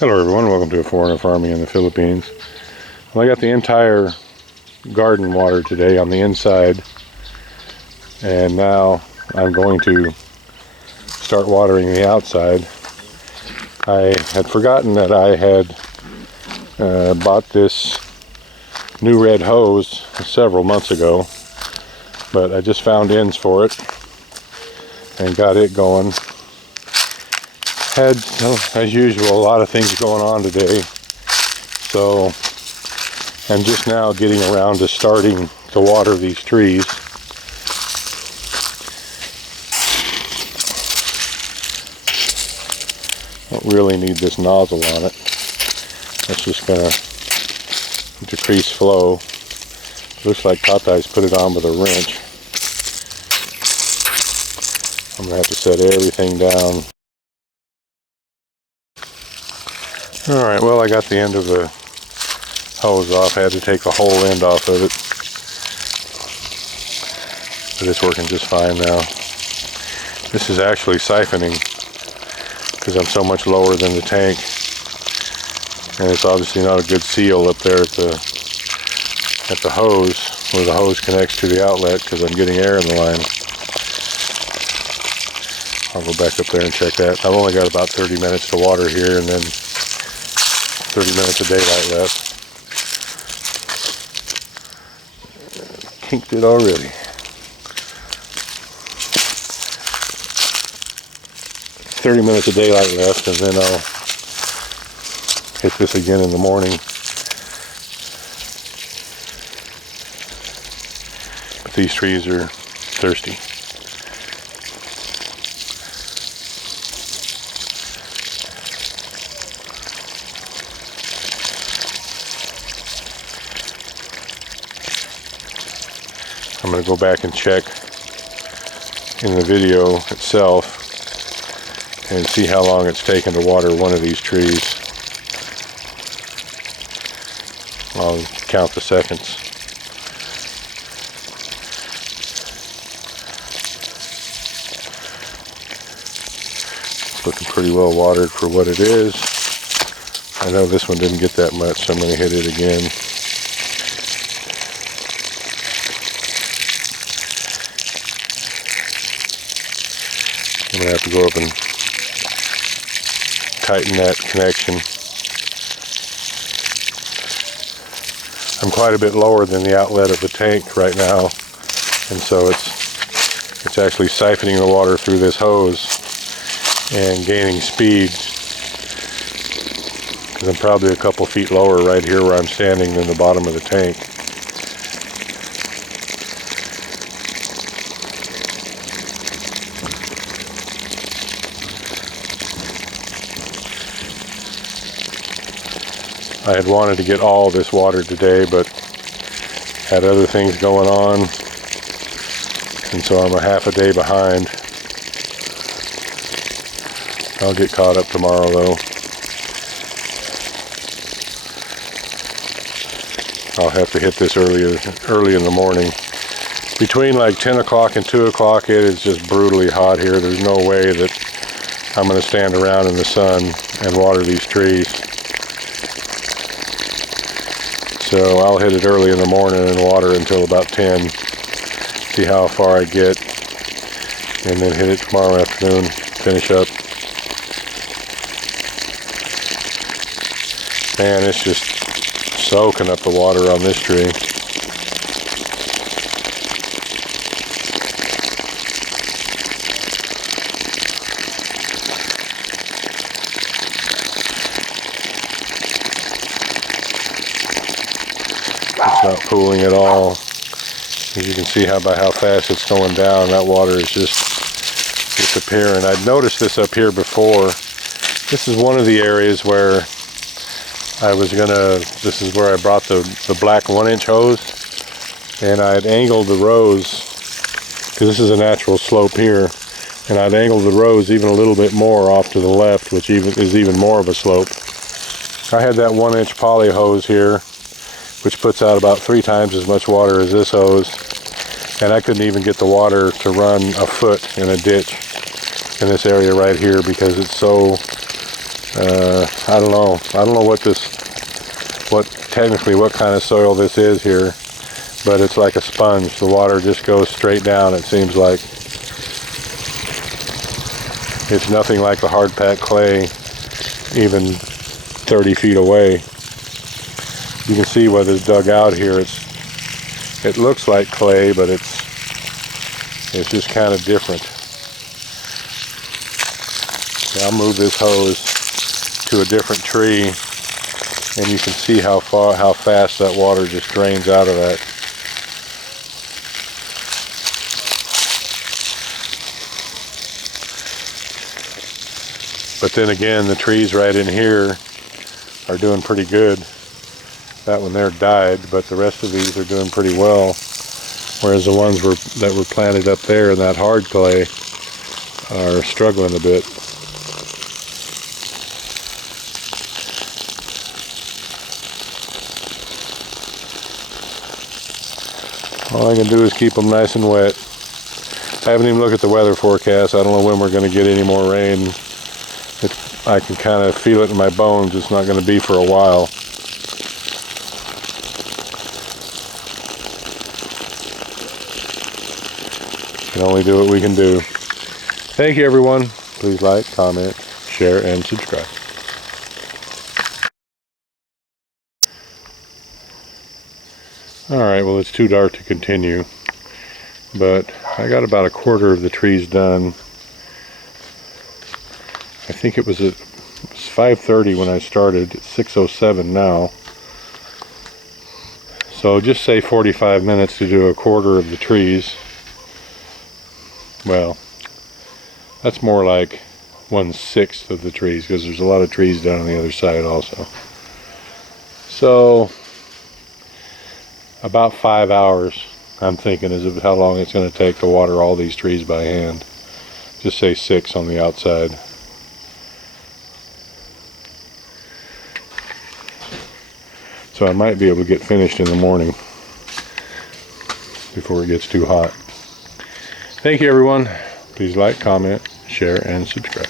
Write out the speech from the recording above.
Hello everyone, welcome to A Foreigner Farming in the Philippines. Well, I got the entire garden watered today on the inside, and now I'm going to start watering the outside. I had forgotten that I had bought this new red hose several months ago, but I just found ends for it and got it going. Had, as usual, a lot of things going on today, so I'm just now getting around to starting to water these trees. Don't really need this nozzle on it. That's just gonna decrease flow. Looks like Tatay's put it on with a wrench. I'm gonna have to set everything down. Alright, well, I got the end of the hose off. I had to take the whole end off of it, but it's working just fine now. This is actually siphoning because I'm so much lower than the tank, and it's obviously not a good seal up there at the hose, where the hose connects to the outlet, because I'm getting air in the line. I'll go back up there and check that. I've only got about 30 minutes to water here, and then 30 minutes of daylight left. Kinked it already. 30 minutes of daylight left, and then I'll hit this again in the morning. But these trees are thirsty. I'm going to go back and check in the video itself and see how long it's taken to water one of these trees. I'll count the seconds. It's looking pretty well watered for what it is. I know this one didn't get that much, so I'm going to hit it again. I'm going to have to go up and tighten that connection. I'm quite a bit lower than the outlet of the tank right now, and so it's actually siphoning the water through this hose and gaining speed, because I'm probably a couple feet lower right here where I'm standing than the bottom of the tank. I had wanted to get all this watered today, but had other things going on, and so I'm a half a day behind. I'll get caught up tomorrow though. I'll have to hit this early in the morning. Between like 10 o'clock and 2 o'clock, it is just brutally hot here. There's no way that I'm going to stand around in the sun and water these trees. So I'll hit it early in the morning and water until about 10, see how far I get, and then hit it tomorrow afternoon, finish up. Man, it's just soaking up the water on this tree. It's not pooling at all. As you can see by how fast it's going down, that water is just disappearing. I'd noticed this up here before. This is one of the areas where this is where I brought the black 1-inch hose, and I'd angled the rows, because this is a natural slope here, and I'd angled the rows even a little bit more off to the left, which is even more of a slope. I had that 1-inch poly hose here, which puts out about 3 times as much water as this hose, and I couldn't even get the water to run a foot in a ditch in this area right here because it's so I don't know. I don't know what technically what kind of soil this is here, but it's like a sponge. The water just goes straight down, it seems like. It's nothing like the hard packed clay, even 30 feet away. You can see what is dug out here. It looks like clay, but it's just kind of different. I'll move this hose to a different tree, and you can see how fast that water just drains out of that. But then again, the trees right in here are doing pretty good. That one there died, but the rest of these are doing pretty well. Whereas the ones that were planted up there in that hard clay are struggling a bit. All I can do is keep them nice and wet. I haven't even looked at the weather forecast. I don't know when we're going to get any more rain. I can kind of feel it in my bones. It's not going to be for a while. Can only do what we can do. Thank you, everyone. Please like, comment, share, and subscribe. Alright, well, it's too dark to continue, but I got about a quarter of the trees done. I think it was 5:30 when I started. It's 6:07 now. So just say 45 minutes to do a quarter of the trees. Well, that's more like 1/6 of the trees, because there's a lot of trees down on the other side also. So about 5 hours, I'm thinking, is how long it's going to take to water all these trees by hand. Just say 6 on the outside. So I might be able to get finished in the morning before it gets too hot. Thank you, everyone. Please like, comment, share, and subscribe.